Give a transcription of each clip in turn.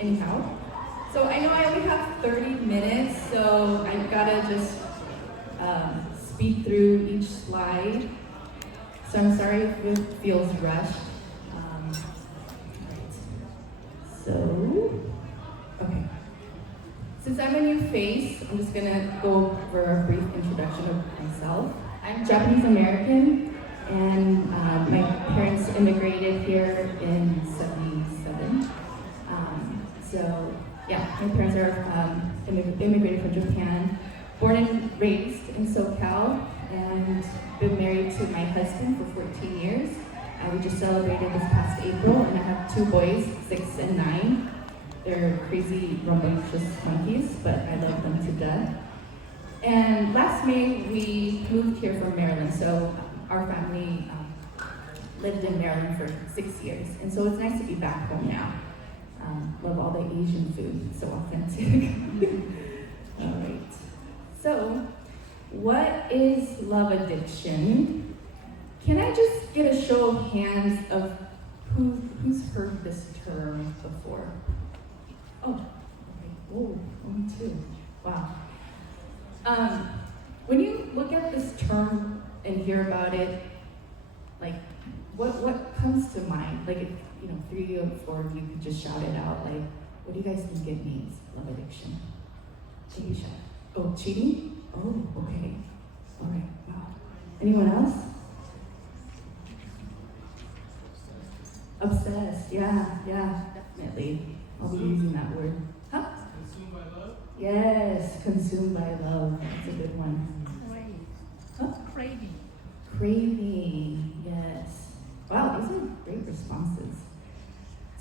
Anyhow, so I know I only have 30 minutes, so I've gotta just speed through each slide. So I'm sorry if it feels rushed. Right. So, okay. Since I'm a new face, I'm just gonna go over a brief introduction of myself. I'm Japanese American, and my parents immigrated here in '77. So yeah, my parents are immigrated from Japan, born and raised in SoCal, and been married to my husband for 14 years. We just celebrated this past April, and I have two boys, 6 and 9. They're crazy, rambunctious monkeys, but I love them to death. And last May, we moved here from Maryland, so our family lived in Maryland for 6 years, and so it's nice to be back home now. Love all the Asian food, it's so authentic. All right. So, what is love addiction? Can I just get a show of hands of who's heard this term before? Oh, okay. Whoa, only 2. Wow. When you look at this term and hear about it, like, what comes to mind? Like, if 3 or 4 of you could just shout it out. Like, what do you guys think it means? Love addiction. Cheating. Oh, cheating? Oh, okay. All right. Wow. Anyone else? Obsessed. Yeah, definitely. I'll be using that word. Huh? Consumed by love? Yes, consumed by love. That's a good one. Craving. Huh? Craving. Craving. Yes. Wow, these are great responses.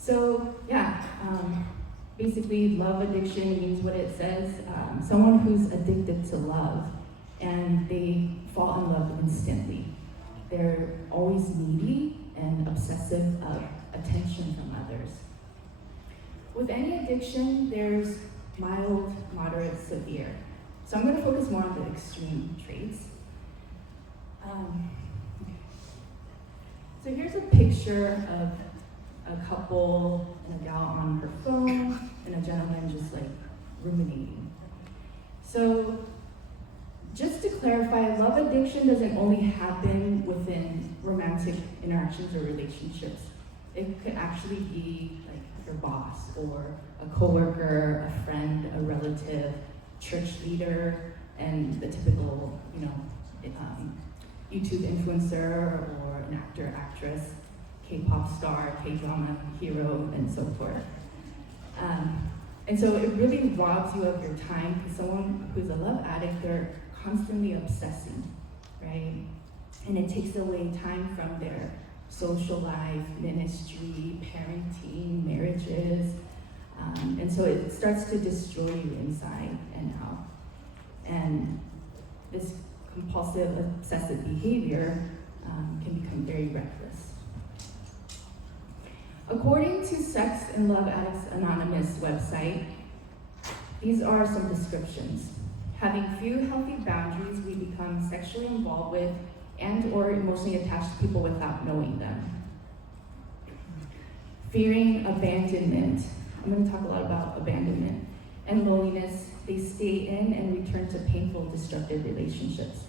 So, yeah, basically, love addiction means what it says. Someone who's addicted to love, and they fall in love instantly. They're always needy and obsessive of attention from others. With any addiction, there's mild, moderate, severe. So I'm going to focus more on the extreme traits. So here's a picture of a couple and a gal on her phone and a gentleman just like ruminating. So just to clarify, love addiction doesn't only happen within romantic interactions or relationships. It could actually be like your boss or a coworker, a friend, a relative, church leader, and the typical, YouTube influencer or an actor, actress, K-pop star, K-drama hero, and so forth. And so it really robs you of your time, because someone who's a love addict, they're constantly obsessing, right? And it takes away time from their social life, ministry, parenting, marriages. And so it starts to destroy you inside and out. And this compulsive, obsessive behavior can become very reckless. According to Sex and Love Addicts Anonymous website, these are some descriptions. Having few healthy boundaries, we become sexually involved with and or emotionally attached to people without knowing them. Fearing abandonment. I'm going to talk a lot about abandonment. And loneliness. They stay in and return to painful, destructive relationships.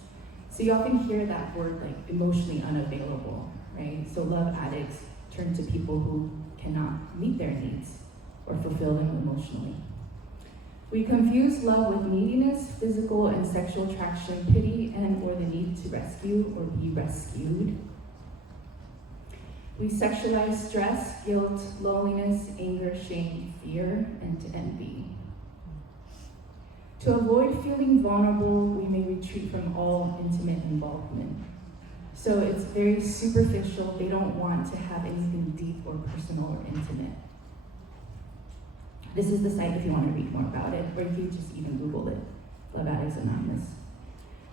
So you often hear that word like emotionally unavailable, right? So love addicts turn to people who cannot meet their needs or fulfill them emotionally. We confuse love with neediness, physical and sexual attraction, pity, and or the need to rescue or be rescued. We sexualize stress, guilt, loneliness, anger, shame, fear, and envy. To avoid feeling vulnerable, we may retreat from all intimate involvement. So it's very superficial. They don't want to have anything deep or personal or intimate. This is the site if you want to read more about it, or you can just even Google it, Love Addicts Anonymous.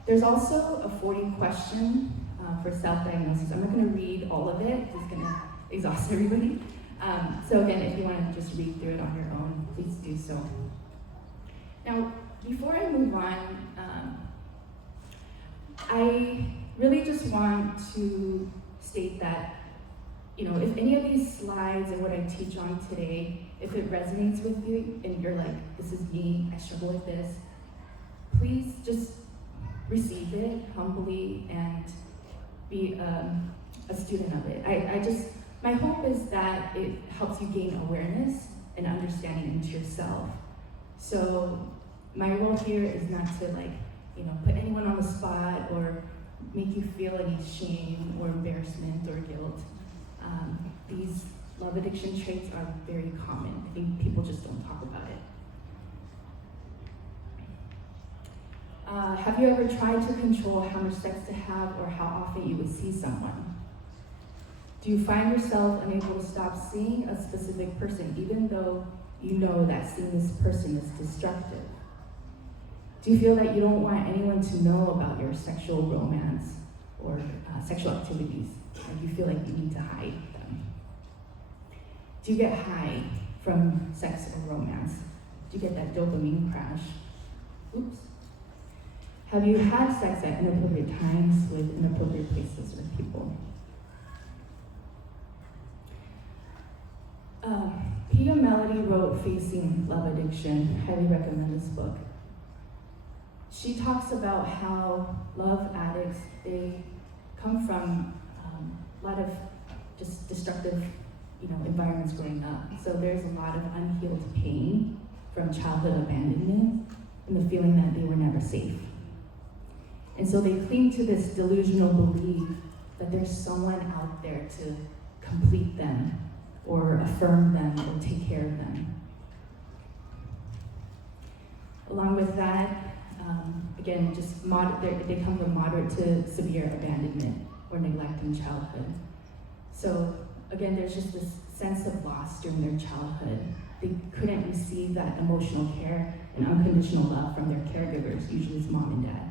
There's also a 40-question for self-diagnosis. I'm not going to read all of it. It's going to exhaust everybody. So again, if you want to just read through it on your own, please do so. Now, before I move on, I really just want to state that, if any of these slides and what I teach on today if it resonates with you and you're like, this is me, I struggle with this, please just receive it humbly and be a student of it. My hope is that it helps you gain awareness and understanding into yourself. So my role here is not to put anyone on the spot or make you feel any shame or embarrassment or guilt. These love addiction traits are very common. I think people just don't talk about it. Have you ever tried to control how much sex to have or how often you would see someone? Do you find yourself unable to stop seeing a specific person even though you know that seeing this person is destructive? Do you feel that you don't want anyone to know about your sexual romance or sexual activities? Like you feel like you need to hide them? Do you get high from sex or romance? Do you get that dopamine crash? Oops. Have you had sex at inappropriate times with inappropriate places with people? Pia Melody wrote Facing Love Addiction. Highly recommend this book. She talks about how love addicts, they come from a lot of just destructive environments growing up. So there's a lot of unhealed pain from childhood abandonment and the feeling that they were never safe. And so they cling to this delusional belief that there's someone out there to complete them or affirm them or take care of them. Along with that, again, they come from moderate to severe abandonment or neglect in childhood. So again, there's just this sense of loss during their childhood. They couldn't receive that emotional care and unconditional love from their caregivers, usually it's mom and dad.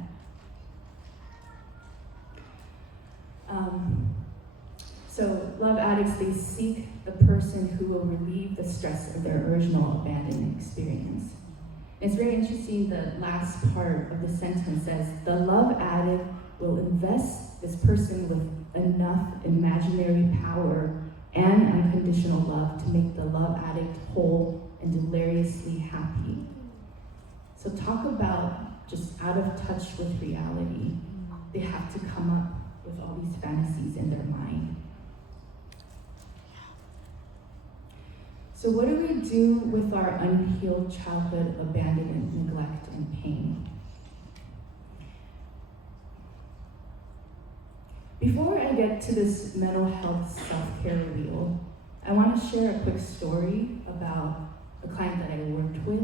So love addicts, they seek the person who will relieve the stress of their original abandonment experience. It's very interesting, the last part of the sentence says, the love addict will invest this person with enough imaginary power and unconditional love to make the love addict whole and deliriously happy. So talk about just out of touch with reality. They have to come up with all these fantasies in their mind. So what do we do with our unhealed childhood abandonment, neglect, and pain? Before I get to this mental health self-care reel, I want to share a quick story about a client that I worked with.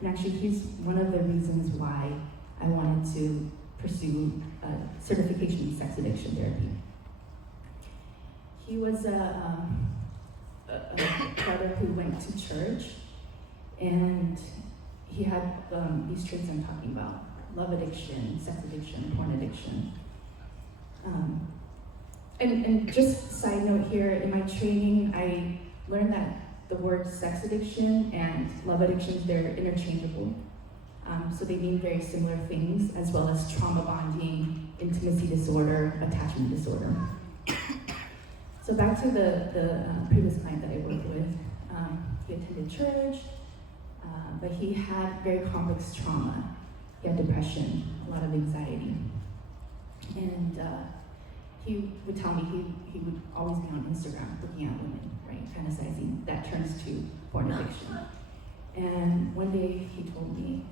And actually, he's one of the reasons why I wanted to pursue a certification in sex addiction therapy. He was a brother who went to church, and he had these traits I'm talking about: love addiction, sex addiction, porn addiction. And just side note here, in my training, I learned that the word sex addiction and love addiction, they're interchangeable. So they mean very similar things, as well as trauma bonding, intimacy disorder, attachment disorder. So back to the previous client that I worked with, he attended church, but he had very complex trauma. He had depression, a lot of anxiety. And he would tell me he would always be on Instagram looking at women, right, fantasizing. That turns to porn addiction. And one day he told me,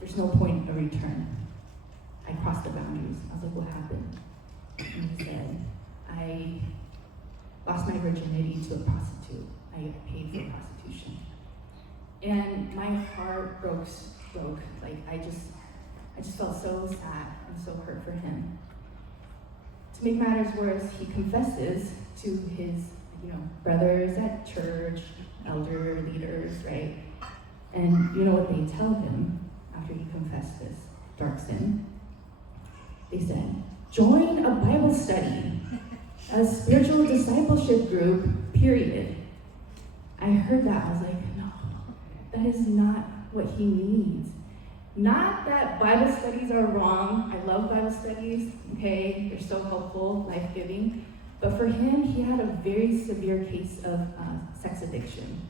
there's no point of return. I crossed the boundaries. I was like, what happened? And he said, I lost my virginity to a prostitute. I paid for prostitution. And my heart broke. Like, I just felt so sad and so hurt for him. To make matters worse, he confesses to his, brothers at church, elder leaders, right? And you know what they tell him after he confessed this dark sin? They said, join a Bible study, a spiritual discipleship group, period. I heard that, I was like, no, that is not what he needs. Not that Bible studies are wrong. I love Bible studies, okay? They're so helpful, life-giving. But for him, he had a very severe case of sex addiction,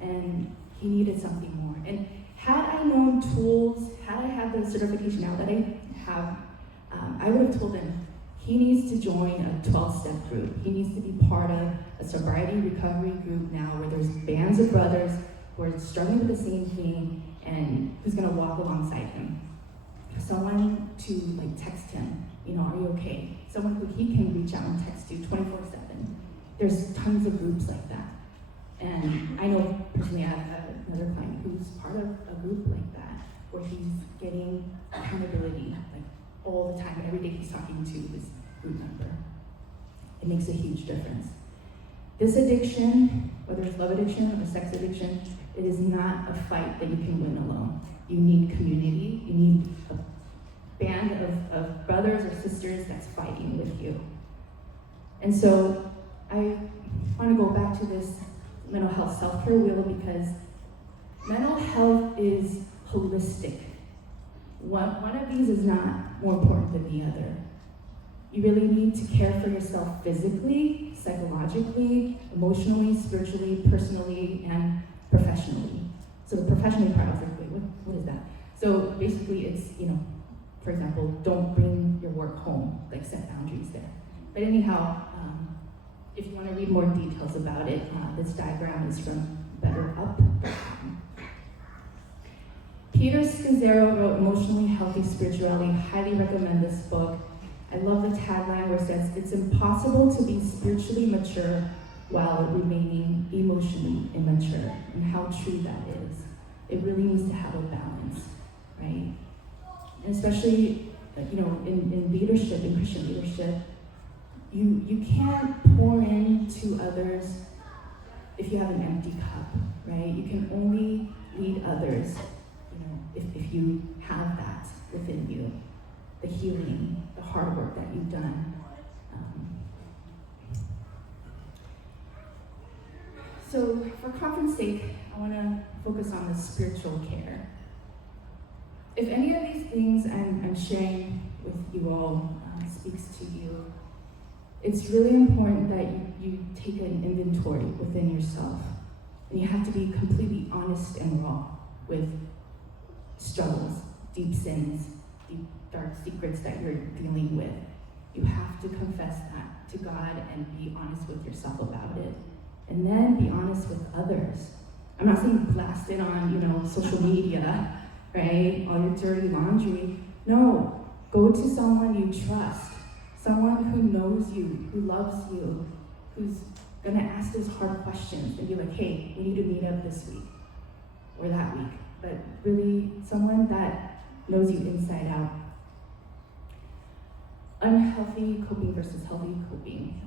and he needed something more. And had I known tools, had I had the certification now that I have, I would have told him he needs to join a 12-step group. He needs to be part of a sobriety recovery group now where there's bands of brothers who are struggling with the same thing and who's gonna walk alongside him. Someone to text him, are you okay? Someone who he can reach out and text to 24/7. There's tons of groups like that. And I know personally I have another client who's part of a group like that, where he's getting accountability all the time. Every day he's talking to this group member. It makes a huge difference. This addiction, whether it's love addiction or sex addiction, it is not a fight that you can win alone. You need community. You need a band of brothers or sisters that's fighting with you. And so I want to go back to this mental health self-care wheel because mental health is holistic. One of these is not more important than the other. You really need to care for yourself physically, psychologically, emotionally, spiritually, personally, and professionally. So the professionally part, I was like, wait, what is that? So basically it's, for example, don't bring your work home, set boundaries there. But anyhow, if you want to read more details about it, this diagram is from BetterUp.com. Peter Scazzaro wrote Emotionally Healthy Spirituality. Highly recommend this book. I love the tagline where it says, it's impossible to be spiritually mature while remaining emotionally immature. And how true that is. It really needs to have a balance, right? And especially, in leadership, in Christian leadership, you can't pour into others if you have an empty cup, right? You can only lead others, if you have that within you, the healing, the hard work that you've done. So for conference sake, I want to focus on the spiritual care. If any of these things I'm sharing with you all speaks to you, it's really important that you take an inventory within yourself. And you have to be completely honest and raw with struggles, deep sins, deep dark secrets that you're dealing with. You have to confess that to God and be honest with yourself about it. And then be honest with others. I'm not saying blast it on, social media, right? All your dirty laundry. No, go to someone you trust. Someone who knows you, who loves you, who's gonna ask those hard questions and be like, hey, we need to meet up this week or that week. But really, someone that knows you inside out. Unhealthy coping versus healthy coping.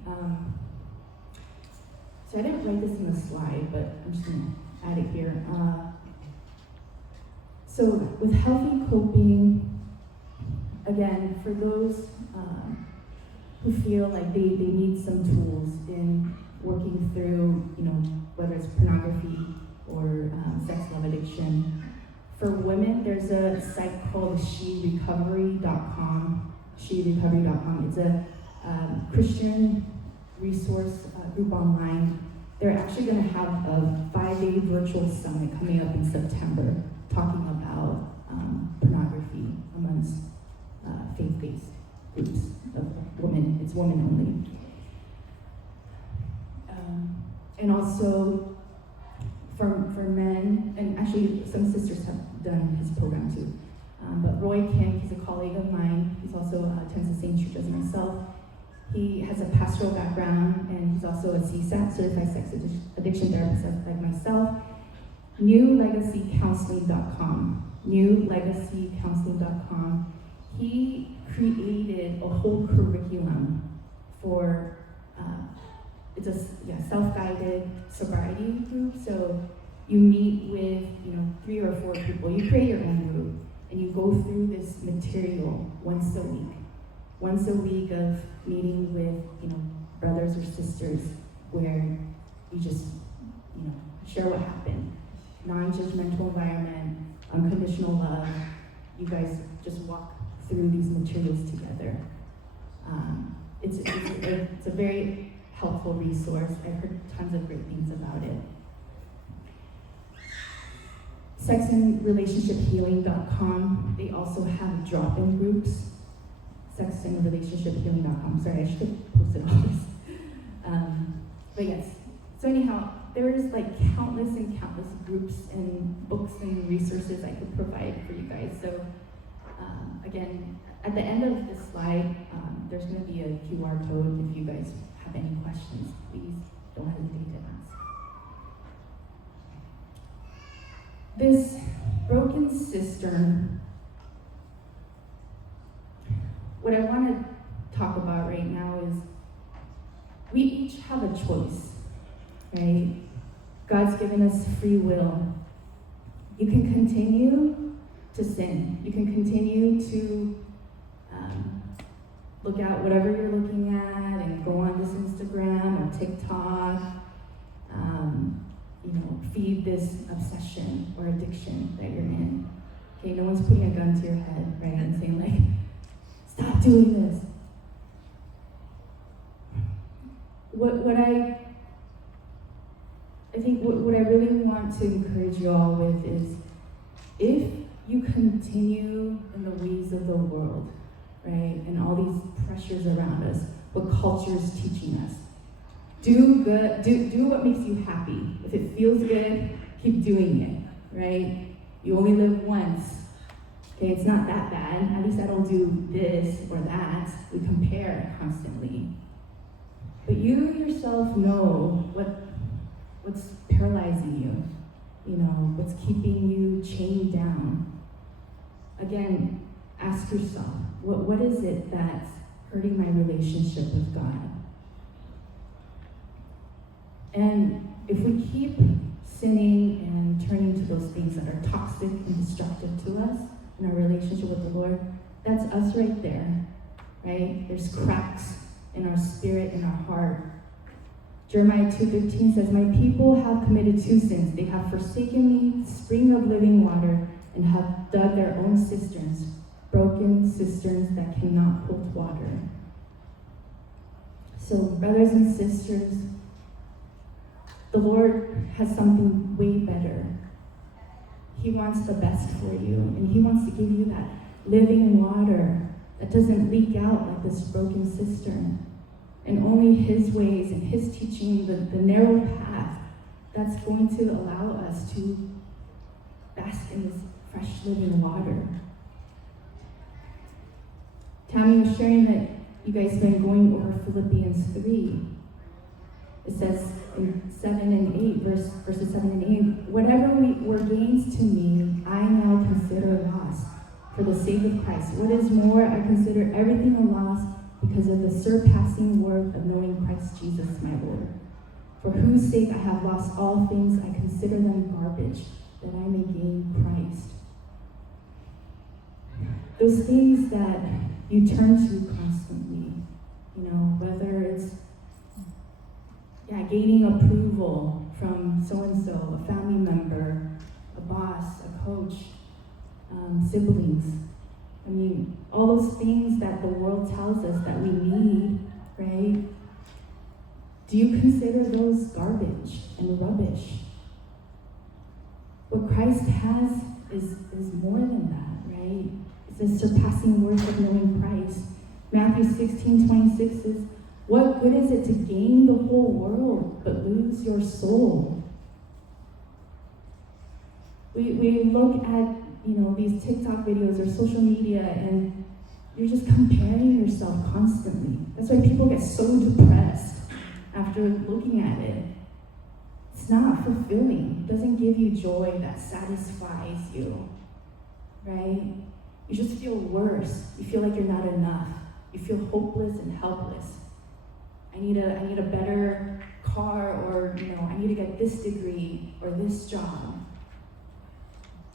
So I didn't write this in the slide, but I'm just gonna add it here. So with healthy coping, again, for those who feel like they need some tools in working through, whether it's pornography or sex love addiction. For women, there's a site called sherecovery.com. Sherecovery.com. It's a Christian resource group online. They're actually going to have a 5-day virtual summit coming up in September talking about pornography amongst faith-based groups of women. It's women only. And also for men, and actually some sisters have done his program too. But Roy Kim, he's a colleague of mine. He's also attends the same church as myself. He has a pastoral background, and he's also a CSAT, certified sex addiction therapist like myself. NewLegacyCounseling.com. NewLegacyCounseling.com. He created a whole curriculum for it's a self-guided sobriety group. So you meet with 3 or 4 people. You create your own group, and you go through this material once a week. Once a week of meeting with brothers or sisters where you just share what happened. Non-judgmental environment, unconditional love. You guys just walk through these materials together. It's a very helpful resource. I've heard tons of great things about it. Sexandrelationshiphealing.com, they also have drop-in groups. Sexandrelationshiphealing.com. Sorry, I should have posted all this. But yes, so anyhow, there's like countless and countless groups and books and resources I could provide for you guys. So again, at the end of this slide, there's going to be a QR code. If you guys have any questions, please don't hesitate to ask. This broken cistern, what I want to talk about right now is we each have a choice, right? God's given us free will. You can continue to sin. You can continue to look at whatever you're looking at and go on this Instagram or TikTok, feed this obsession or addiction that you're in. Okay, no one's putting a gun to your head, right, and saying like, stop doing this. What I really want to encourage you all with is, if you continue in the ways of the world, right, and all these pressures around us, what culture is teaching us, do good, do what makes you happy. If it feels good, keep doing it, right? You only live once. Okay, it's not that bad. At least I don't do this or that. We compare constantly. But you yourself know what's paralyzing you, what's keeping you chained down. Again, ask yourself, what is it that's hurting my relationship with God? And if we keep sinning and turning to those things that are toxic and destructive to us in our relationship with the Lord, that's us right there, right? There's cracks in our spirit, in our heart. Jeremiah 2:13 says, "My people have committed two sins. They have forsaken me, spring of living water, and have dug their own cisterns, broken cisterns that cannot hold water." So, brothers and sisters, the Lord has something way better. He wants the best for you, and He wants to give you that living water that doesn't leak out like this broken cistern. And only His ways and His teaching, the narrow path, that's going to allow us to bask in this fresh living water. Tammy was sharing that you guys have been going over Philippians 3. It says in 7 and 8, verses 7 and 8, "Whatever were gains to me, I now consider loss for the sake of Christ. What is more, I consider everything a loss because of the surpassing worth of knowing Christ Jesus my Lord, for whose sake I have lost all things. I consider them garbage, that I may gain Christ." Those things that you turn to constantly, whether it's gaining approval from so-and-so, a family member, a boss, a coach, siblings. All those things that the world tells us that we need, right? Do you consider those garbage and rubbish? What Christ has is more than that, right? It's the surpassing worth of knowing Christ. Matthew 16:26 says, "What good is it to gain the whole world but lose your soul?" We look at these TikTok videos or social media, and you're just comparing yourself constantly. That's why people get so depressed after looking at it. It's not fulfilling. It doesn't give you joy that satisfies you, right? You just feel worse. You feel like you're not enough. You feel hopeless and helpless. I need a better car, or I need to get this degree or this job.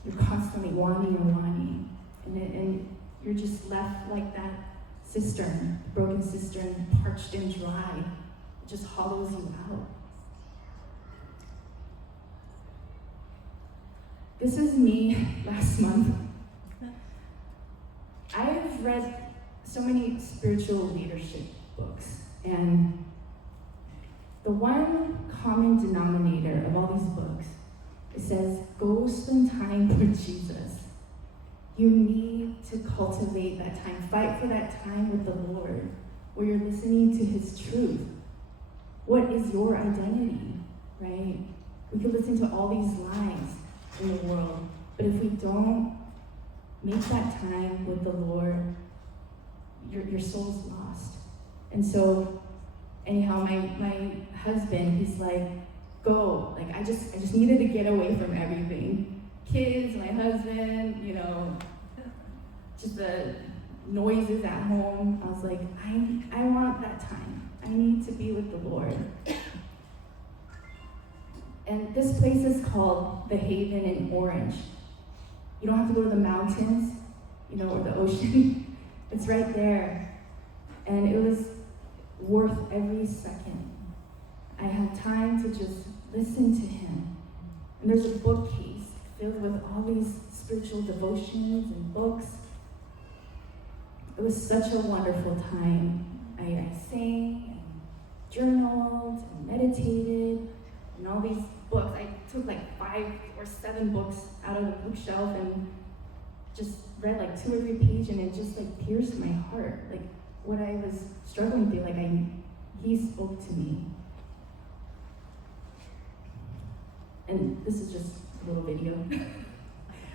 You're constantly wanting, and you're just left like that cistern, broken cistern, parched and dry. It just hollows you out. This is me last month. I've read so many spiritual leadership books. And the one common denominator of all these books, it says, go spend time with Jesus. You need to cultivate that time. Fight for that time with the Lord, where you're listening to his truth. What is your identity, right? We could listen to all these lies in the world, but if we don't make that time with the Lord, your soul's lost. And so, anyhow, my husband, he's like, go. Like, I just needed to get away from everything. Kids, my husband, just the noises at home. I was like, I want that time. I need to be with the Lord. And this place is called the Haven in Orange. You don't have to go to the mountains, or the ocean. It's right there. And it was worth every second. I had time to just listen to him. And there's a bookcase filled with all these spiritual devotions and books. It was such a wonderful time. I sang and journaled and meditated and all these books. I took like 5 or 7 books out of the bookshelf and just read like 2 or 3 pages, and it just like pierced my heart. Like what I was struggling through, he spoke to me. And this is just a little video.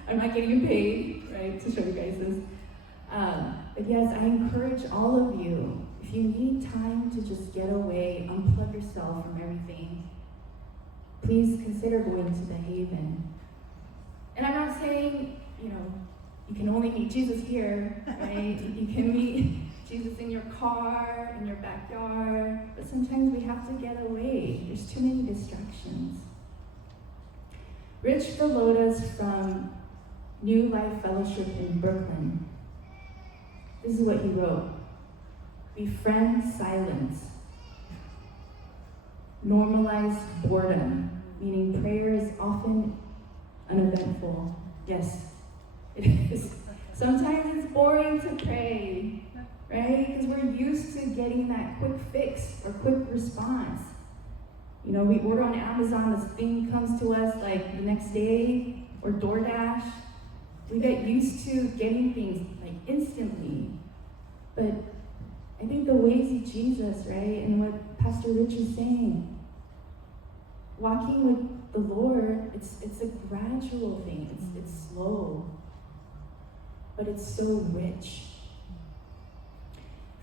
I'm not getting paid, right, to show you guys this. But yes, I encourage all of you, if you need time to just get away, unplug yourself from everything, please consider going to the Haven. And I'm not saying, you can only meet Jesus here, right? You can meet Jesus in your car, in your backyard, but sometimes we have to get away. There's too many distractions. Rich Velotas from New Life Fellowship in Brooklyn. This is what he wrote. Befriend silence. Normalize boredom, meaning prayer is often uneventful. Yes, it is. Sometimes it's boring to pray, right? Because we're used to getting that quick fix or quick response. We order on Amazon, this thing comes to us like the next day, or DoorDash. We get used to getting things like instantly. But I think the ways of Jesus, right, and what Pastor Rich is saying, walking with the Lord, it's a gradual thing. It's slow, but it's so rich.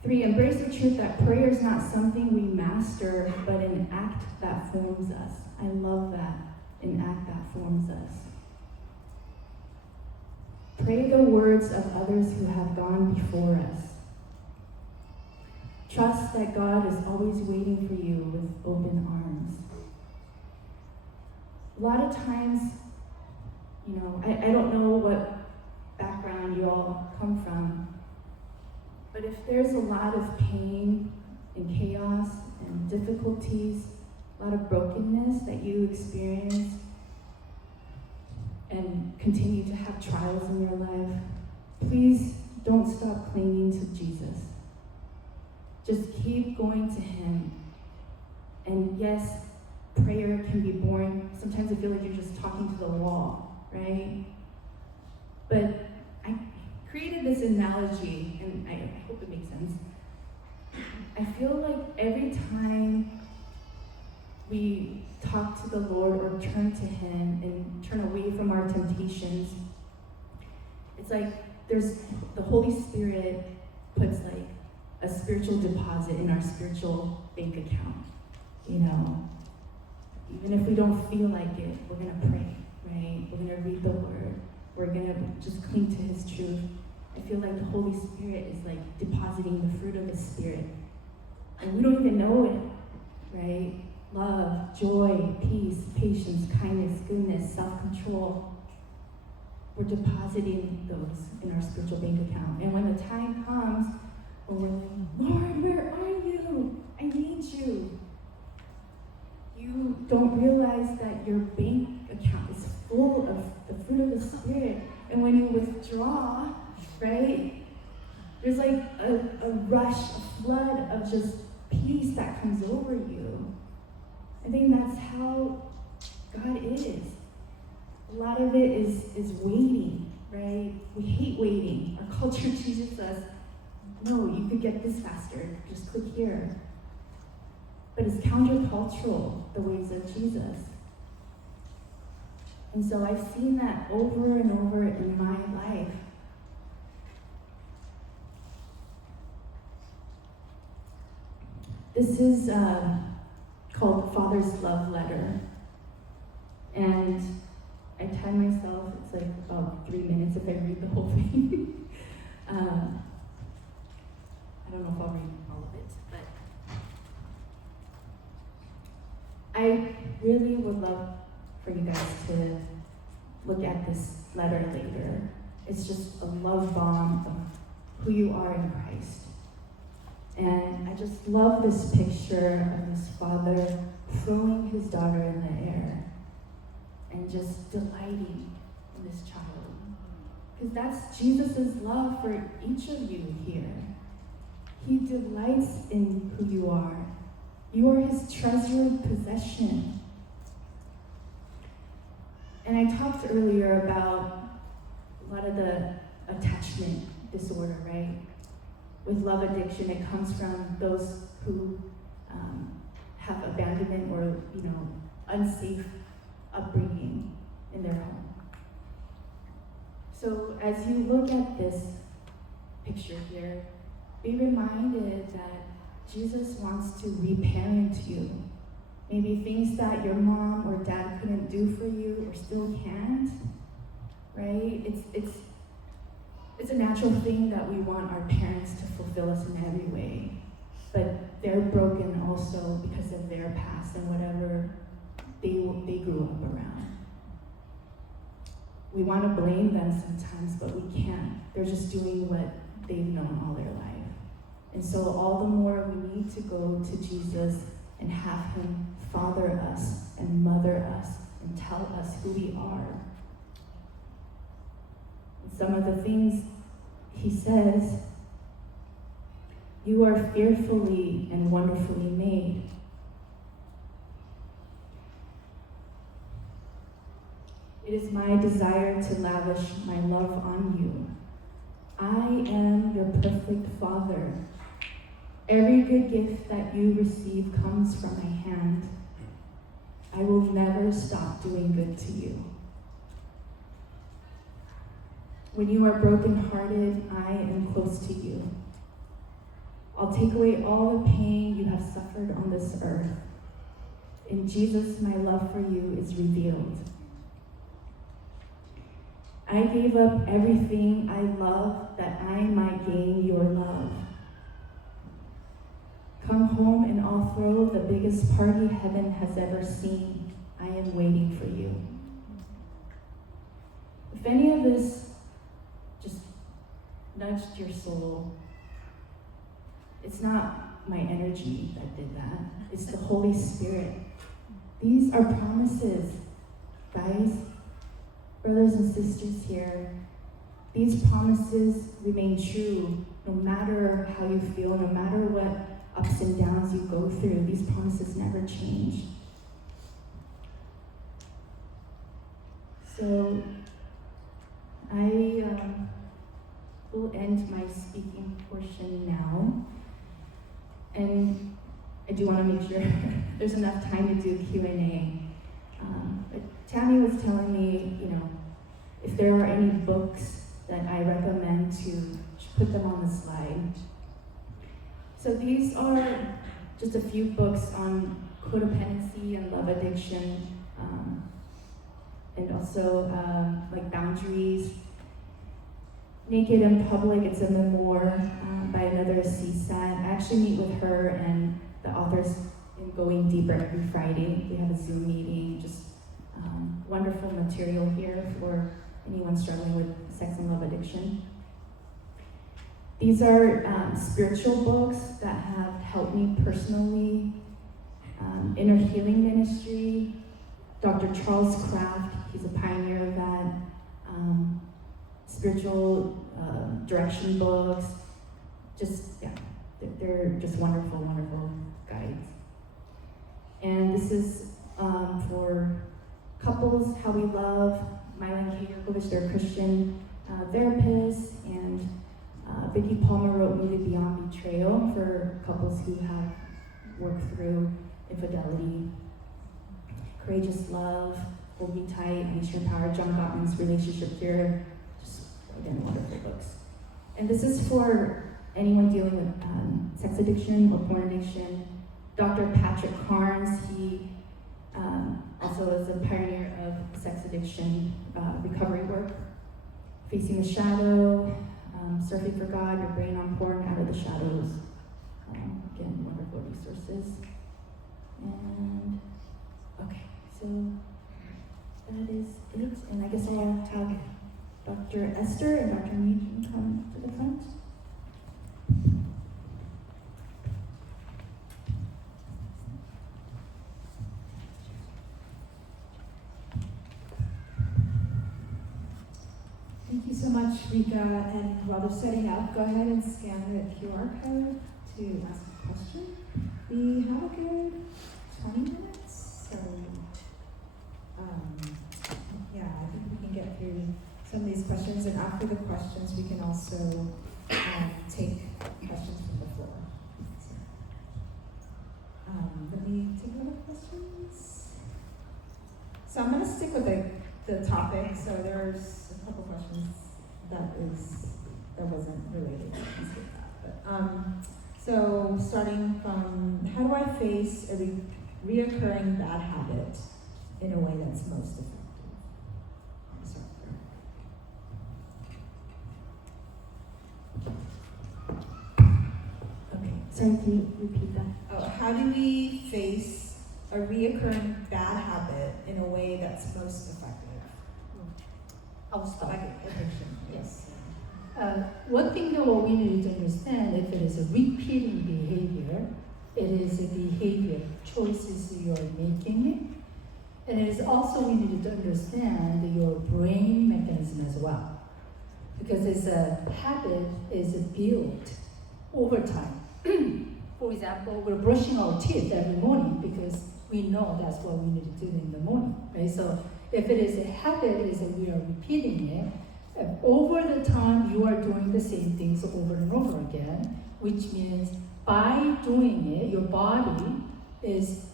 3, embrace the truth that prayer is not something we master, but an act that forms us. I love that, an act that forms us. Pray the words of others who have gone before us. Trust that God is always waiting for you with open arms. A lot of times, I don't know what background you all come from, but if there's a lot of pain and chaos and difficulties, a lot of brokenness that you experience and continue to have trials in your life, please don't stop clinging to Jesus. Just keep going to him. And yes, prayer can be boring. Sometimes I feel like you're just talking to the wall, right? But I created this analogy, and I hope it makes sense. I feel like every time we talk to the Lord or turn to him and turn away from our temptations, it's like there's the Holy Spirit puts like a spiritual deposit in our spiritual bank account. Even if we don't feel like it, we're gonna pray, right? We're gonna read the word. We're gonna just cling to his truth. I feel like the Holy Spirit is like depositing the fruit of his Spirit. And we don't even know it, right? Love, joy, peace, patience, kindness, goodness, self-control. We're depositing those in our spiritual bank account. And when the time comes, when we're like, Lord, where are you? I need you. You don't realize that your bank account is full of the fruit of the Spirit. And when you withdraw, right, There's like a rush, a flood of just peace that comes over you. I think that's how God is. A lot of it is waiting, right? We hate waiting. Our culture teaches us, no, you could get this faster, just click here. But it's countercultural, the ways of Jesus. And so I've seen that over and over in my life. This is called Father's Love Letter. And I time myself, it's like about 3 minutes if I read the whole thing. I don't know if I'll read all of it, but I really would love for you guys to look at this letter later. It's just a love bomb of who you are in Christ. And I just love this picture of this father throwing his daughter in the air and just delighting in this child. Because that's Jesus' love for each of you here. He delights in who you are. You are his treasured possession. And I talked earlier about a lot of the attachment disorder, right? With love addiction, it comes from those who have abandonment or, unsafe upbringing in their home. So as you look at this picture here, be reminded that Jesus wants to reparent you. Maybe things that your mom or dad couldn't do for you or still can't, right? It's a natural thing that we want our parents to fulfill us in every way. But they're broken also because of their past and whatever they grew up around. We want to blame them sometimes, but we can't. They're just doing what they've known all their life. And so all the more we need to go to Jesus and have him father us and mother us and tell us who we are. And some of the things he says, you are fearfully and wonderfully made. It is my desire to lavish my love on you. I am your perfect Father. Every good gift that you receive comes from my hand. I will never stop doing good to you. When you are brokenhearted, I am close to you. I'll take away all the pain you have suffered on this earth. In Jesus, my love for you is revealed. I gave up everything I love that I might gain your love. Come home and I'll throw the biggest party heaven has ever seen. I am waiting for you. If any of this just nudged your soul, it's not my energy that did that. It's the Holy Spirit. These are promises, guys, brothers and sisters here. These promises remain true no matter how you feel, no matter what ups and downs you go through. These promises never change. So I will end my speaking portion now. And I do want to make sure there's enough time to do Q&A. But Tammy was telling me, if there are any books that I recommend to put them on the slide. So these are just a few books on codependency and love addiction, and also like boundaries. Naked in Public, it's a memoir by another CSAT. I actually meet with her and the authors in Going Deeper every Friday. We have a Zoom meeting, just wonderful material here for anyone struggling with sex and love addiction. These are spiritual books that have helped me personally. Inner Healing Ministry, Dr. Charles Kraft, he's a pioneer of that. Spiritual direction books, they're just wonderful, wonderful guides. And this is for couples, how we love. Myla and Kate Yerkovich, they're Christian therapists, and Vicky Palmer wrote Needed Beyond Betrayal for couples who have worked through infidelity. Courageous Love, Hold Me Tight, Unleash Your Power, John Gottman's Relationship Cure, just again, wonderful books. And this is for anyone dealing with sex addiction or porn addiction. Dr. Patrick Carnes, he also is a pioneer of sex addiction recovery work. Facing the Shadow, Surfing for God, Your Brain on Porn, Out of the Shadows. Again, wonderful resources. And, okay, so that is it. And I guess I'll have Dr. Esther and Dr. Mijin come to the front. Thank you so much, Rika. And while they're setting up, go ahead and scan the QR code to ask a question. We have a good 20 minutes, so yeah, I think we can get through some of these questions. And after the questions, we can also take questions from the floor. So, let me take a look at questions. So I'm going to stick with the topic. So there's a couple questions that wasn't related. Let's skip that. But, so starting from, how do I face a reoccurring bad habit in a way that's most effective? Okay, sorry, can you repeat that? Oh, how do we face a reoccurring bad habit in a way that's most effective? I'll start. Like addiction, yes. One thing that what we need to understand, if it is a repeating behavior, it is a behavior choices you are making, and it is also we need to understand your brain mechanism as well, because it's a habit is built over time. For example, we're brushing our teeth every morning because we know that's what we need to do in the morning, right? So if it is a habit, is that we are repeating it, over the time you are doing the same things over and over again, which means by doing it, your body is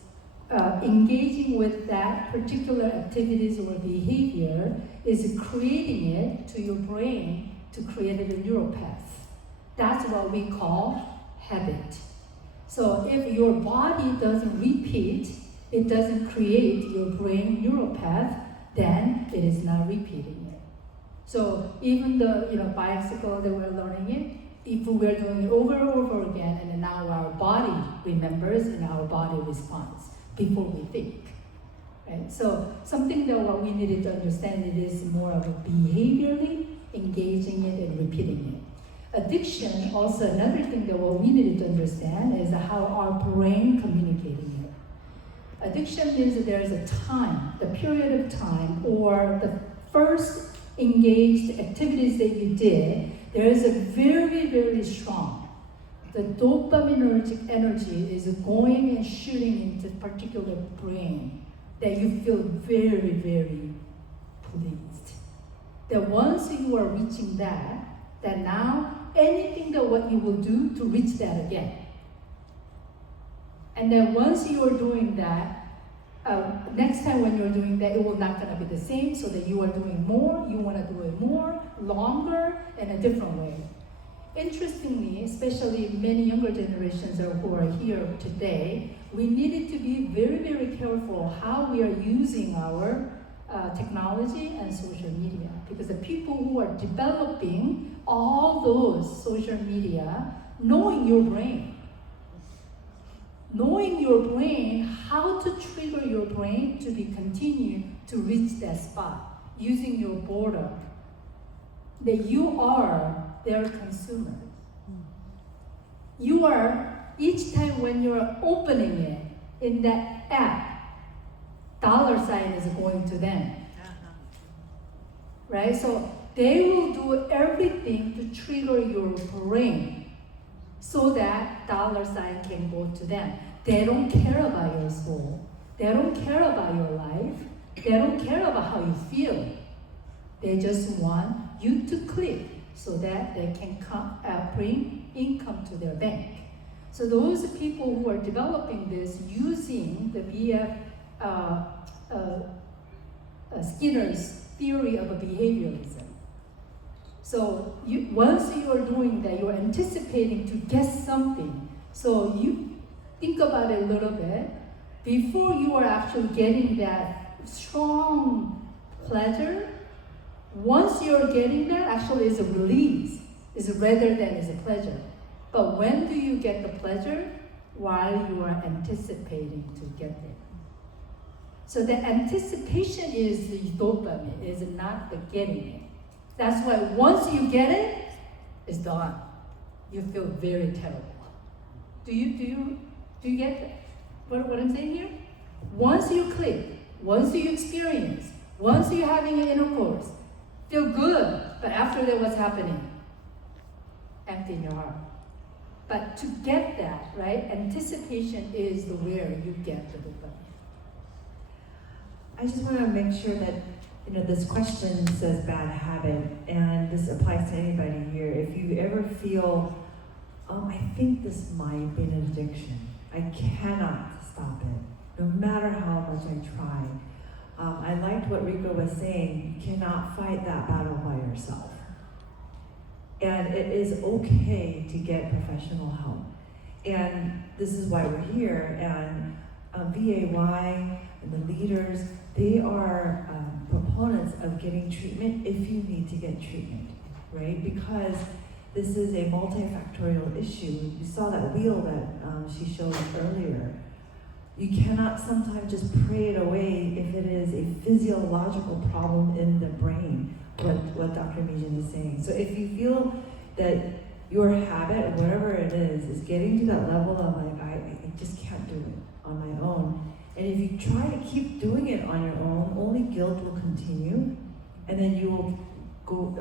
engaging with that particular activities or behavior, is creating it to your brain to create a neural path. That's what we call habit. So if your body doesn't repeat, it doesn't create your brain neural path, then it is not repeating it. So even the bicycle that we're learning it, if we're doing it over and over again, and now our body remembers and our body responds before we think. Right? So something that what we needed to understand, it is more of a behaviorally engaging it and repeating it. Addiction, also another thing that what we needed to understand is how our brain communicating it. Addiction means that there is a time, the period of time, or the first engaged activities that you did, there is a very, very strong, the dopaminergic energy is going and shooting into particular brain that you feel very, very pleased. That once you are reaching that now anything that what you will do to reach that again. And then once you are doing that, next time when you're doing that, it will not gonna be the same, so that you are doing more, you wanna do it more, longer, in a different way. Interestingly, especially many younger generations who are here today, we needed to be very, very careful how we are using our technology and social media. Because the people who are developing all those social media, knowing your brain, how to trigger your brain to be continue to reach that spot, using your boredom, that you are their consumer. You are, each time when you're opening it in that app, dollar sign is going to them. Right? So they will do everything to trigger your brain so that dollar sign can go to them. They don't care about your soul. They don't care about your life. They don't care about how you feel. They just want you to click so that they can bring income to their bank. So those people who are developing this using the BF Skinner's theory of behaviorism. So once you are doing that, you're anticipating to get something. So you think about it a little bit before you are actually getting that strong pleasure. Once you're getting that, actually it's a release, it's rather than it's a pleasure. But when do you get the pleasure? While you are anticipating to get it. So the anticipation is the dopamine, is not the getting it. That's why once you get it, it's done. You feel very terrible. Do you get what I'm saying here? Once you click, once you experience, once you're having an intercourse, feel good, but after that, what's happening? Empty in your heart. But to get that, right, anticipation is where you get the dopamine. I just want to make sure that, this question says bad habit, and this applies to anybody here. If you ever feel, I think this might be an addiction, I cannot stop it, no matter how much I try. I liked what Rika was saying, you cannot fight that battle by yourself. And it is okay to get professional help. And this is why we're here, and VAY and the leaders, they are proponents of getting treatment if you need to get treatment, right? Because this is a multifactorial issue. You saw that wheel that she showed earlier. You cannot sometimes just pray it away if it is a physiological problem in the brain, what Dr. Mijin is saying. So if you feel that your habit, whatever it is getting to that level of like, I just can't do it on my own. And if you try to keep doing it on your own, only guilt will continue, and then you will go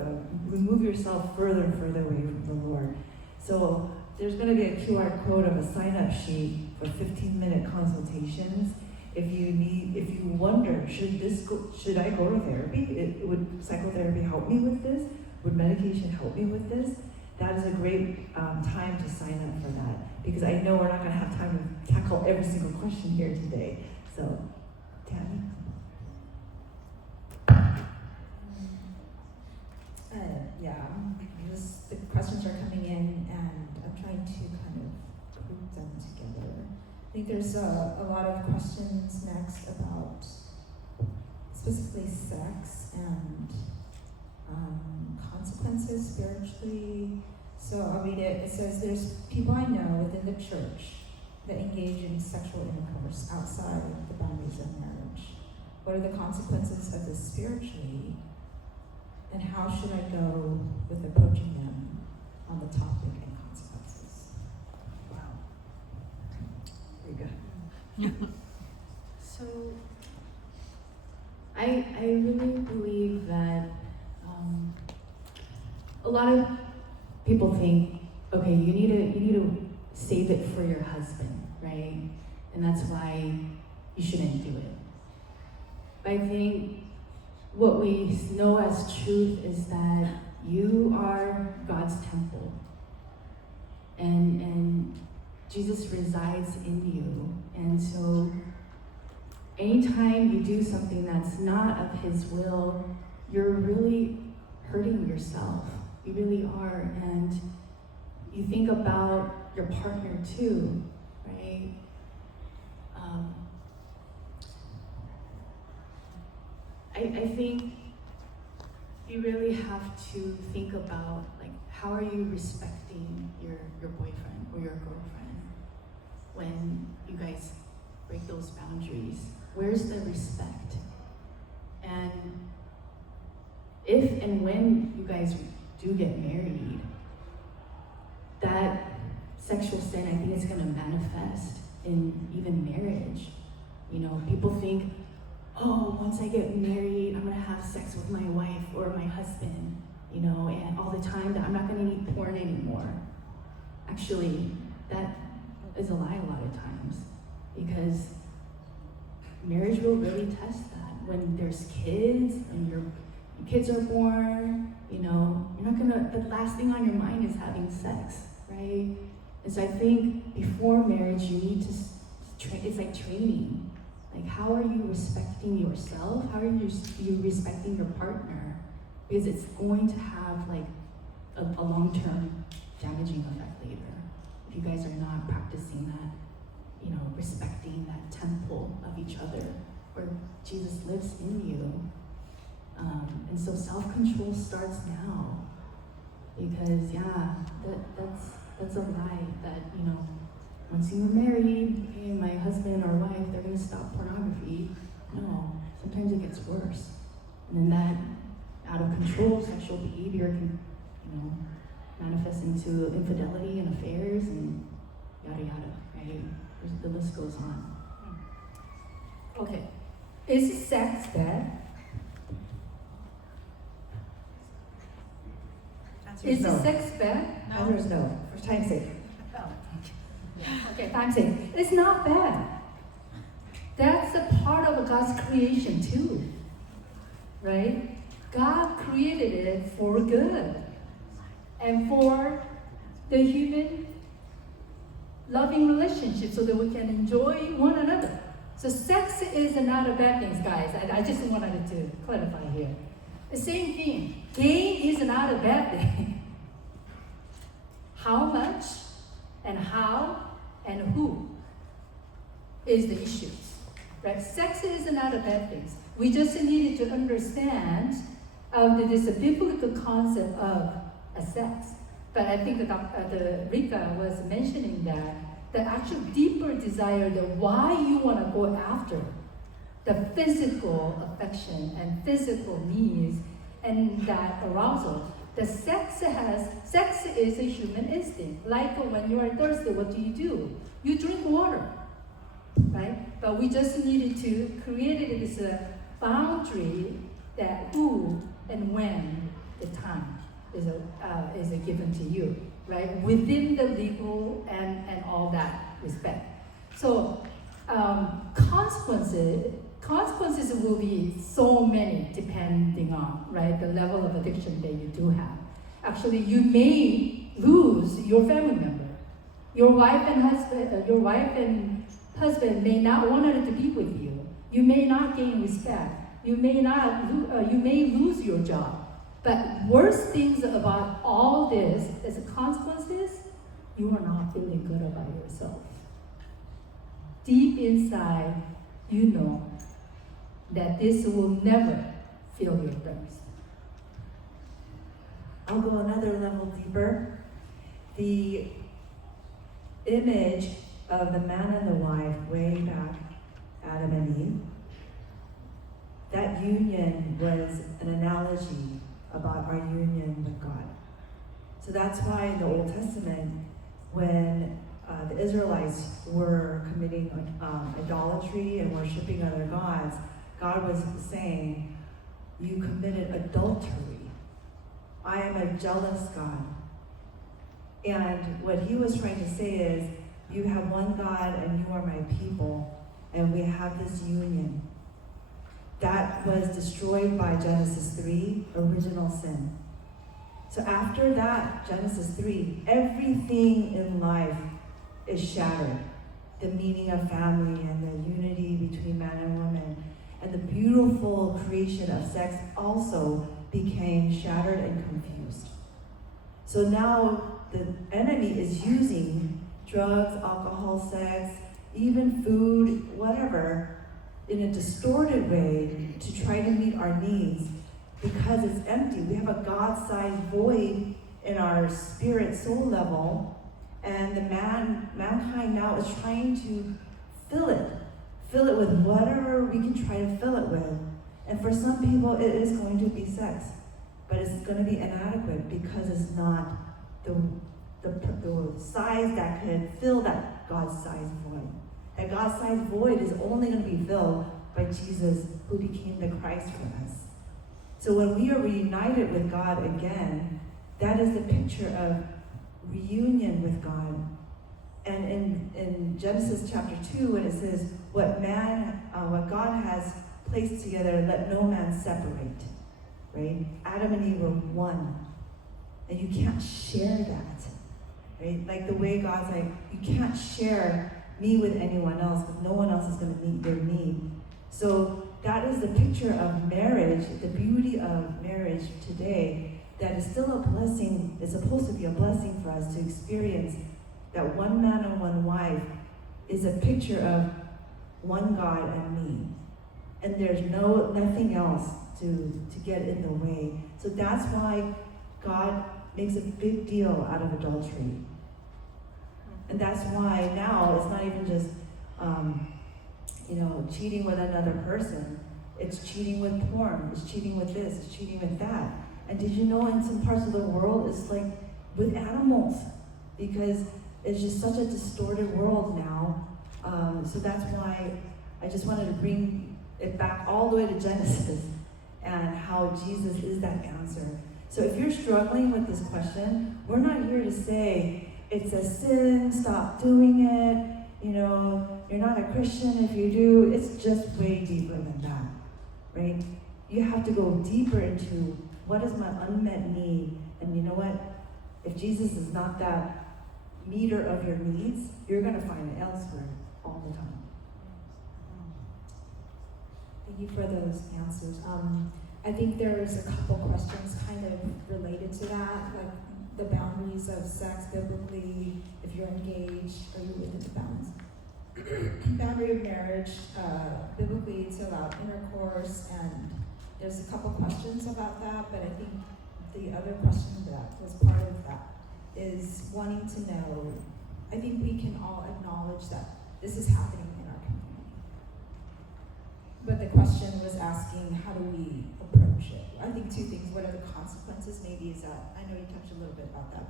remove yourself further and further away from the Lord. So there's going to be a QR code of a sign-up sheet for 15-minute consultations. If you wonder, should I go to therapy? Would psychotherapy help me with this? Would medication help me with this? That is a great time to sign up for that, because I know we're not going to have time to tackle every single question here today. So, Tammy? The questions are coming in, and I'm trying to kind of group them together. I think there's a lot of questions next about specifically sex and consequences spiritually. So I'll read it. It says, there's people I know within the church that engage in sexual intercourse outside the boundaries of marriage. What are the consequences of this spiritually? And how should I go with approaching them on the topic and consequences? Wow. Rika. So, I really believe that a lot of people think, okay, you need to save it for your husband, right? And that's why you shouldn't do it. But I think what we know as truth is that you are God's temple, and Jesus resides in you. And so anytime you do something that's not of his will, you're really hurting yourself. You really are. And you think about your partner too, right? I think you really have to think about, like, how are you respecting your boyfriend or your girlfriend when you guys break those boundaries? Where's the respect? And if and when you guys do get married, that sexual sin, I think, is going to manifest in even marriage. You know, people think, oh, once I get married, I'm going to have sex with my wife or my husband, you know, and all the time, that I'm not going to need porn anymore. actually, that is a lie a lot of times, because marriage will really test that. When there's kids and your kids are born, you know, you're not gonna, the last thing on your mind is having sex, right? And so I think before marriage, you need to it's like training. Like, how are you respecting yourself? How are you respecting your partner? Because it's going to have like a long-term damaging effect later if you guys are not practicing that, you know, respecting that temple of each other where Jesus lives in you. And so self-control starts now, because that's a lie that, you know, once you're married, okay, my husband or wife, they're gonna stop pornography. No, sometimes it gets worse. And then that out of control sexual behavior can, you know, manifest into infidelity and affairs and yada yada, right? The list goes on. Okay. Is sex bad? Is sex bad? Answer is no, for time's sake. Okay, time's sake. It's not bad. That's a part of God's creation too, right? God created it for good and for the human loving relationship so that we can enjoy one another. So sex is not a bad thing, guys. I just wanted to clarify here. The same thing. Gain is not a bad thing. How much and how and who is the issue, right? Sex is not a bad thing. We just needed to understand that there's a biblical concept of a sex. But I think the Rika was mentioning that the actual deeper desire, the why you want to go after the physical affection and physical needs and that arousal. The sex is a human instinct. Like when you are thirsty, what do? You drink water, right? But we just needed to create this boundary that who and when the time is given to you, right? Within the legal and all that respect. So consequences will be so many depending on, right, the level of addiction that you do have. Actually, you may lose your family member. Your wife and husband may not want to be with you. You may not gain respect. You may lose your job. But worst things about all this as consequences, you are not feeling good about yourself. Deep inside, you know that this will never fill your thirst. I'll go another level deeper. The image of the man and the wife way back, Adam and Eve, that union was an analogy about our union with God. So that's why in the Old Testament, when the Israelites were committing idolatry and worshiping other gods, God was saying, you committed adultery. I am a jealous God. And what he was trying to say is, you have one God and you are my people, and we have this union. That was destroyed by Genesis 3, original sin. So after that, Genesis 3, everything in life is shattered. The meaning of family and the unity between man and woman. And the beautiful creation of sex also became shattered and confused. So now the enemy is using drugs, alcohol, sex, even food, whatever, in a distorted way to try to meet our needs because it's empty. We have a God-sized void in our spirit soul level, and the mankind now is trying to fill it with whatever we can try to fill it with. And for some people, it is going to be sex, but it's going to be inadequate because it's not the size that could fill that God-sized void. That God-sized void is only going to be filled by Jesus, who became the Christ for us. So when we are reunited with God again, that is the picture of reunion with God. And in Genesis chapter 2, when it says, what God has placed together, let no man separate. Right? Adam and Eve were one. And you can't share that. Right? Like the way God's like, you can't share me with anyone else because no one else is going to meet your need. So that is the picture of marriage, the beauty of marriage today, that is still a blessing. It's supposed to be a blessing for us to experience that one man and one wife is a picture of one God and me. And there's nothing else to get in the way. So that's why God makes a big deal out of adultery. And that's why now it's not even just, cheating with another person. It's cheating with porn. It's cheating with this. It's cheating with that. And did you know in some parts of the world it's like with animals? Because it's just such a distorted world now. So that's why I just wanted to bring it back all the way to Genesis and how Jesus is that answer. So if you're struggling with this question, we're not here to say it's a sin, stop doing it, you're not a Christian if you do. It's just way deeper than that, right? You have to go deeper into what is my unmet need. And you know what? If Jesus is not that meter of your needs, you're going to find it elsewhere all the time. Thank you for those answers. I think there's a couple questions kind of related to that, like the boundaries of sex biblically, if you're engaged, are you within the bounds? Boundary of marriage, biblically to allow intercourse, and there's a couple questions about that, but I think the other question that was part of that is wanting to know, I think we can all acknowledge that this is happening in our community. But the question was asking, how do we approach it? I think two things. What are the consequences? Maybe is that, I know you touched a little bit about that,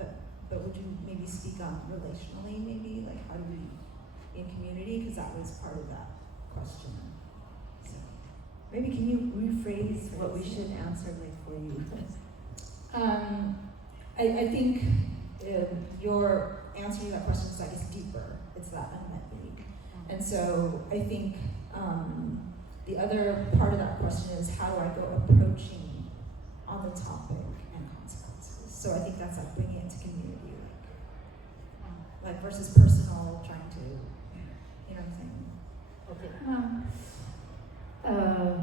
but would you maybe speak on relationally, maybe? Like, how do we, in community? Because that was part of that question. So maybe can you rephrase what we should answer for you? I think your answer to that question is like it's deeper. It's that unmet need. And so I think the other part of that question is how do I go approaching on the topic and consequences. So I think that's like bringing it to community, like versus personal, trying to, you know what I'm saying? Okay.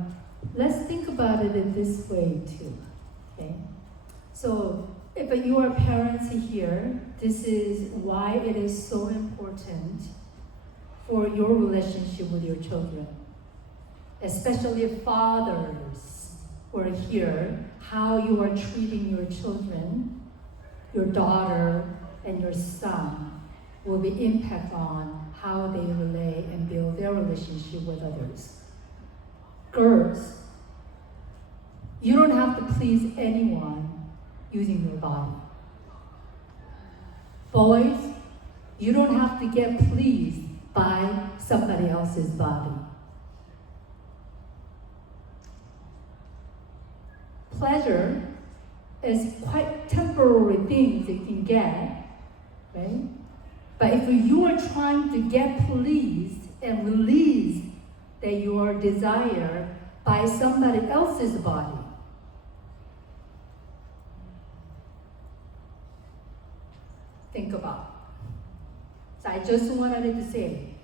Let's think about it in this way too. Okay. So if you are parents here, this is why it is so important for your relationship with your children, especially fathers who are here, how you are treating your children, your daughter and your son will be impact on how they relate and build their relationship with others. Girls, you don't have to please anyone using your body. Boys, you don't have to get pleased by somebody else's body. Pleasure is quite temporary things you can get, right? But if you are trying to get pleased and release that your desire by somebody else's body, think about. So I just wanted to say,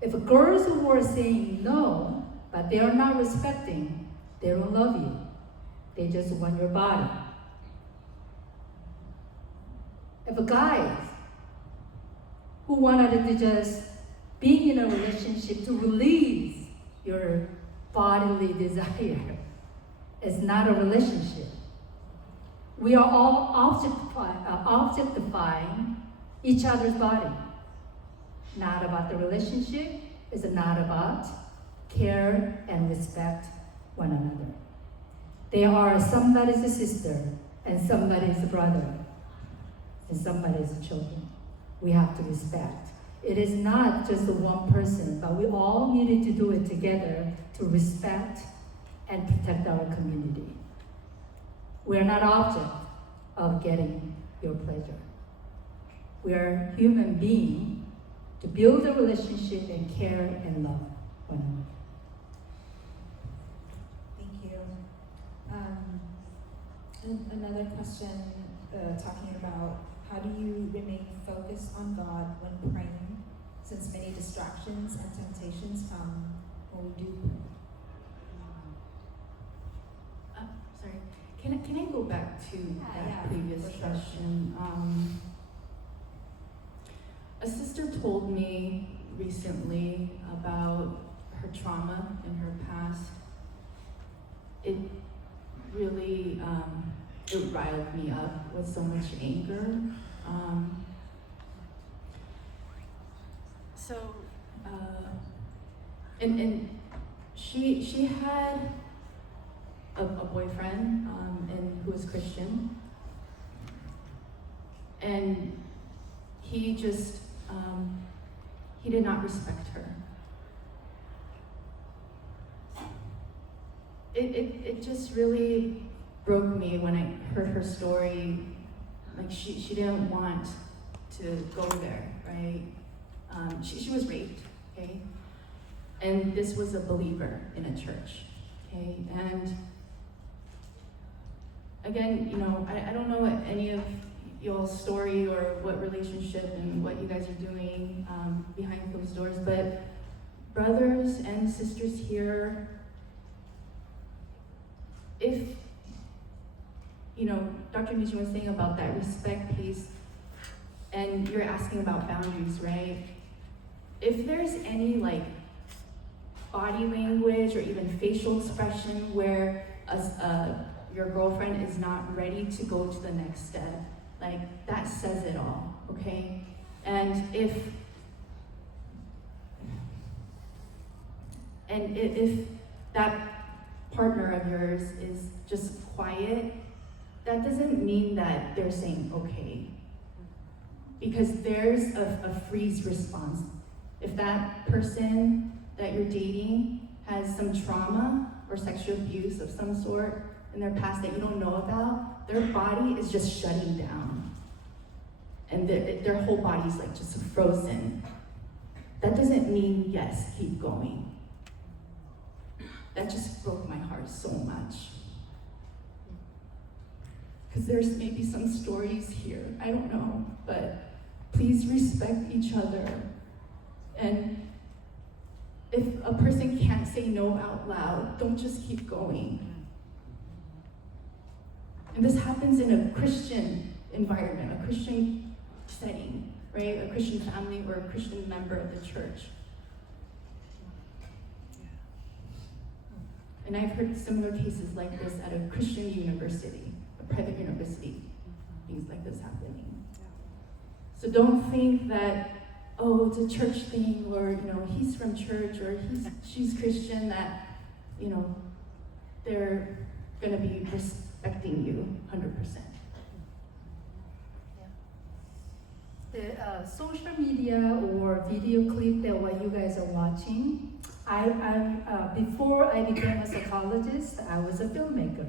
if girls who are saying no, but they are not respecting, they don't love you. They just want your body. If guys who wanted to just be in a relationship to release your bodily desire, it's not a relationship. We are all objectifying each other's body. Not about the relationship, it's not about care and respect one another. They are somebody's sister and somebody's brother and somebody's children. We have to respect. It is not just the one person, but we all needed to do it together to respect and protect our community. We are not object of getting your pleasure. We are human beings to build a relationship and care and love one another. Thank you. Another question, talking about how do you remain focused on God when praying, since many distractions and temptations come when we do pray? Sorry, can I go back to that previous for sure. question? A sister told me recently about her trauma in her past. It really it riled me up with so much anger. And she had a boyfriend and who was Christian, and he just he did not respect her. It just really broke me when I heard her story. Like she didn't want to go there, right? She was raped, okay? And this was a believer in a church, okay? And again, you know, I don't know what any of y'all's story or what relationship and what you guys are doing behind closed doors, but brothers and sisters here, if, you know, Dr. Mijin was saying about that respect piece, and you're asking about boundaries, right? If there's any like body language or even facial expression where your girlfriend is not ready to go to the next step, like that says it all, okay? And if that partner of yours is just quiet, that doesn't mean that they're saying okay. Because there's a freeze response. If that person that you're dating has some trauma or sexual abuse of some sort in their past that you don't know about, their body is just shutting down. And their whole body's like just frozen. That doesn't mean, yes, keep going. That just broke my heart so much. Because there's maybe some stories here, I don't know, but please respect each other. And if a person can't say no out loud, don't just keep going. And this happens in a Christian environment, a Christian setting, right? A Christian family or a Christian member of the church. And I've heard similar cases like this at a Christian university, a private university, things like this happening. So don't think that, oh, it's a church thing, or, you know, he's from church, or she's Christian, that, you know, they're gonna be respecting you 100%. The social media or video clip that what you guys are watching, before I became a psychologist, I was a filmmaker.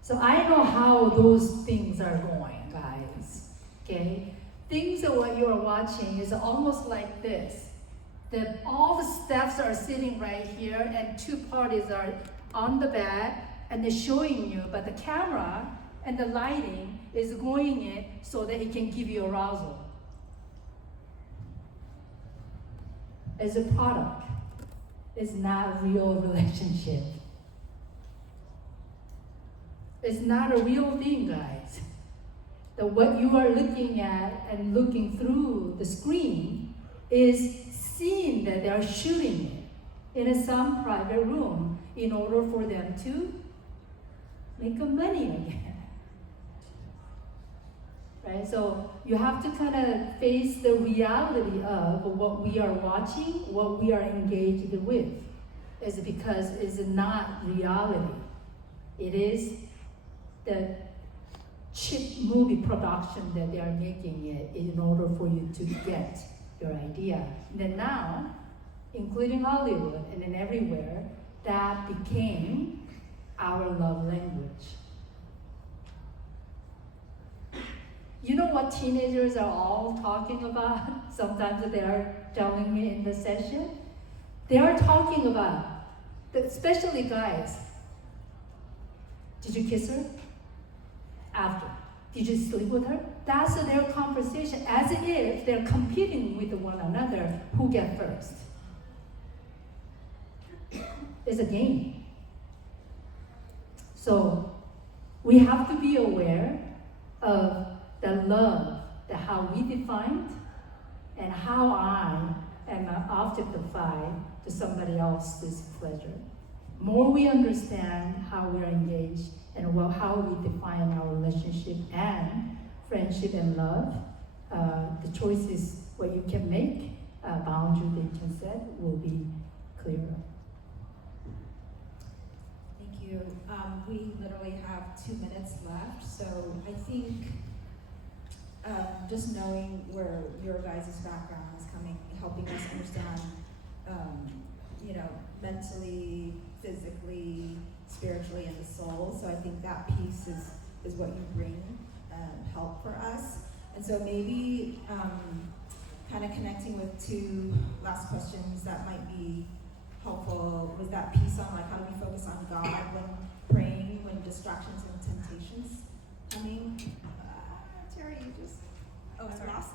So I know how those things are going, guys, okay? Things that what you are watching is almost like this. That all the staffs are sitting right here and two parties are on the back and they're showing you, but the camera and the lighting is going it so that it can give you arousal. As a product, it's not a real relationship. It's not a real thing, guys. That what you are looking at and looking through the screen is seeing that they are shooting it in some private room in order for them to make money again. Right? So you have to kind of face the reality of what we are watching, what we are engaged with. Is because it's not reality. It is the cheap movie production that they are making it in order for you to get your idea. And then now, including Hollywood and then everywhere, that became our love language. You know what teenagers are all talking about? Sometimes they are telling me in the session. They are talking about, especially guys. Did you kiss her? After. Did you sleep with her? That's their conversation, as if they're competing with one another who get first. It's a game. So we have to be aware of the love, how we defined, and how I am objectified to somebody else's pleasure. More we understand how we're engaged and how we define our relationship and friendship and love, the choices what you can make, boundary that you can set will be clearer. Thank you. We literally have 2 minutes left, so I think just knowing where your guys' background is coming, helping us understand, mentally, physically, spiritually, and the soul. So I think that piece is what you bring help for us. And so maybe kind of connecting with 2 last questions that might be helpful was that piece on like how do we focus on God when praying, when distractions and temptations coming. Terry, you just I'm lost.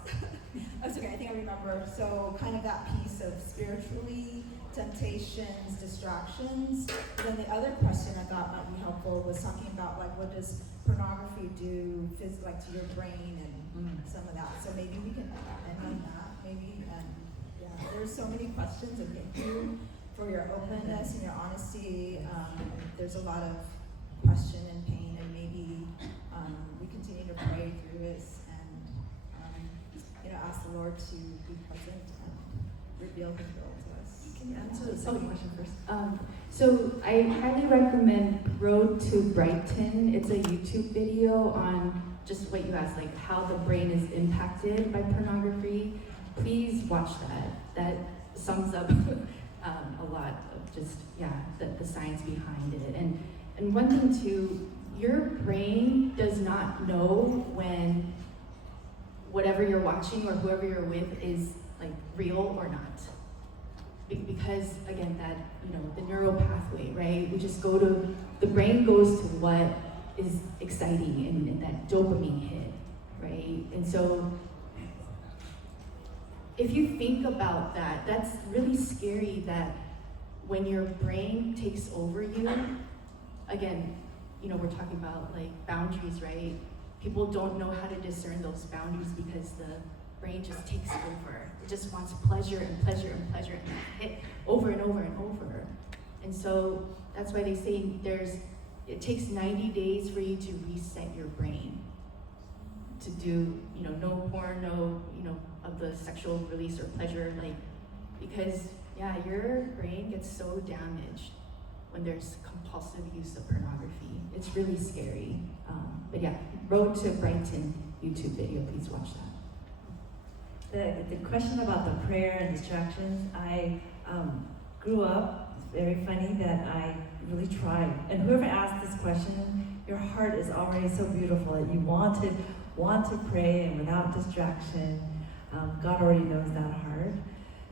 That's okay. I think I remember. So kind of that piece of spiritually, temptations, distractions. But then the other question I thought might be helpful was talking about like what does pornography do like to your brain and some of that. So maybe we can end on that. Maybe and yeah, there's so many questions and thank you for your openness and your honesty. There's a lot of question and pain, and maybe we continue to pray through this and ask the Lord to be present and reveal His will to us. Can you answer the second question first? So I highly recommend Road to Brighton. It's a YouTube video on just what you asked, like how the brain is impacted by pornography. Please watch that. That sums up a lot of just, the science behind it. And one thing too, your brain does not know when whatever you're watching or whoever you're with is like real or not. Because again, that, the neural pathway, right? We just the brain goes to what is exciting and that dopamine hit, right? And so if you think about that, that's really scary that when your brain takes over you, again, we're talking about like boundaries, right? People don't know how to discern those boundaries because the brain just takes over. It just wants pleasure and pleasure and pleasure and hit over and over and over. And so that's why they say it takes 90 days for you to reset your brain to do, no porn, no, of the sexual release or pleasure, like, because your brain gets so damaged when there's compulsive use of pornography. It's really scary. But Road to Brighton YouTube video, please watch that. The question about the prayer and distractions, I grew up, it's very funny that I really tried. And whoever asked this question, your heart is already so beautiful that you want to pray and without distraction. God already knows that heart.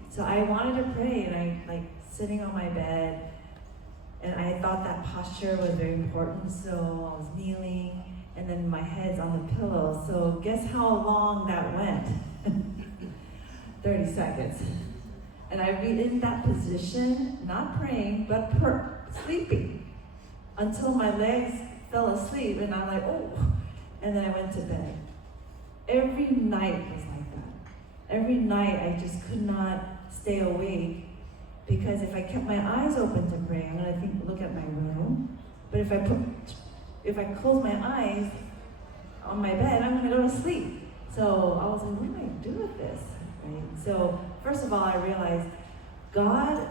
So I wanted to pray, and I sitting on my bed, and I thought that posture was very important, so I was kneeling, and then my head's on the pillow. So guess how long that went? 30 seconds. And I'd be in that position, not praying, but sleeping, until my legs fell asleep, and I'm like, oh, and then I went to bed. Every night was like that. Every night I just could not stay awake, because if I kept my eyes open to pray, I'm gonna look at my room. But if I close my eyes on my bed, I'm gonna go to sleep. So I was like, what do I do with this? Right? So first of all, I realized God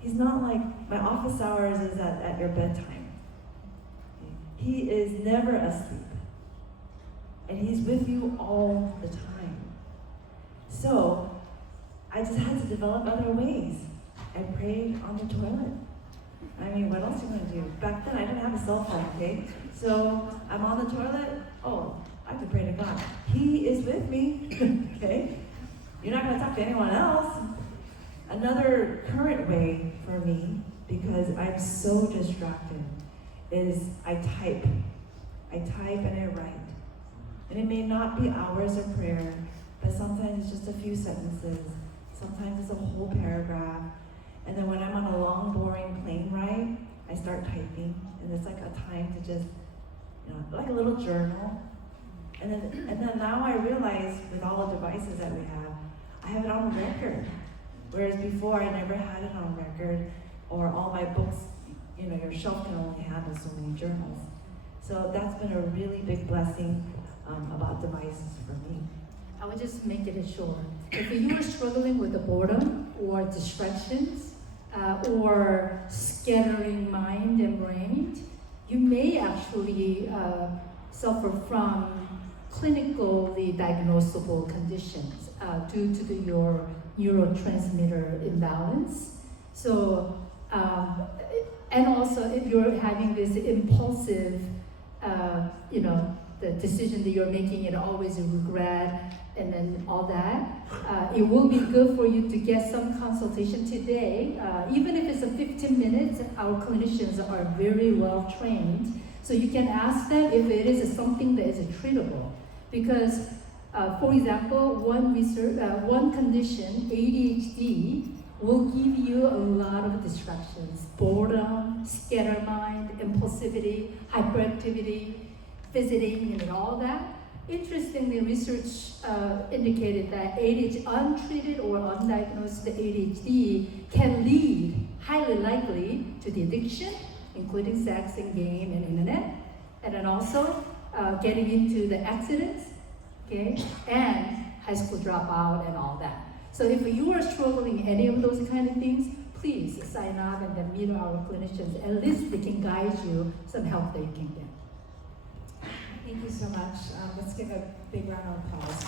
He's not like my office hours is at your bedtime. He is never asleep. And He's with you all the time. So I just had to develop other ways. I prayed on the toilet. I mean, what else are you going to do? Back then, I didn't have a cell phone, okay? So I'm on the toilet. Oh, I have to pray to God. He is with me, okay? You're not going to talk to anyone else. Another current way for me, because I'm so distracted, is I type. I type and I write. And it may not be hours of prayer, but sometimes it's just a few sentences. Sometimes it's a whole paragraph. And then when I'm on a long, boring plane ride, I start typing. And it's like a time to just, like a little journal. And then now I realize with all the devices that we have, I have it on record. Whereas before I never had it on record, or all my books, your shelf can only handle so many journals. So that's been a really big blessing about devices for me. I would just make it short. If you are struggling with the boredom or distractions or scattering mind and brain, you may actually suffer from clinically diagnosable conditions due to your neurotransmitter imbalance. So, and also if you're having this impulsive, the decision that you're making and always a regret and then all that, it will be good for you to get some consultation today. Even if it's a 15 minutes, our clinicians are very well trained. So you can ask them if it is something that is treatable. Because, for example, one condition, ADHD, will give you a lot of distractions. Boredom, scatter mind, impulsivity, hyperactivity, visiting, and all that. Interestingly, research indicated that untreated or undiagnosed ADHD can lead, highly likely, to the addiction, including sex and game and internet, and then also getting into the accidents, okay, and high school dropout and all that. So if you are struggling any of those kind of things, please sign up and then meet our clinicians. At least they can guide you some help that you can get. Thank you so much. Let's give a big round of applause.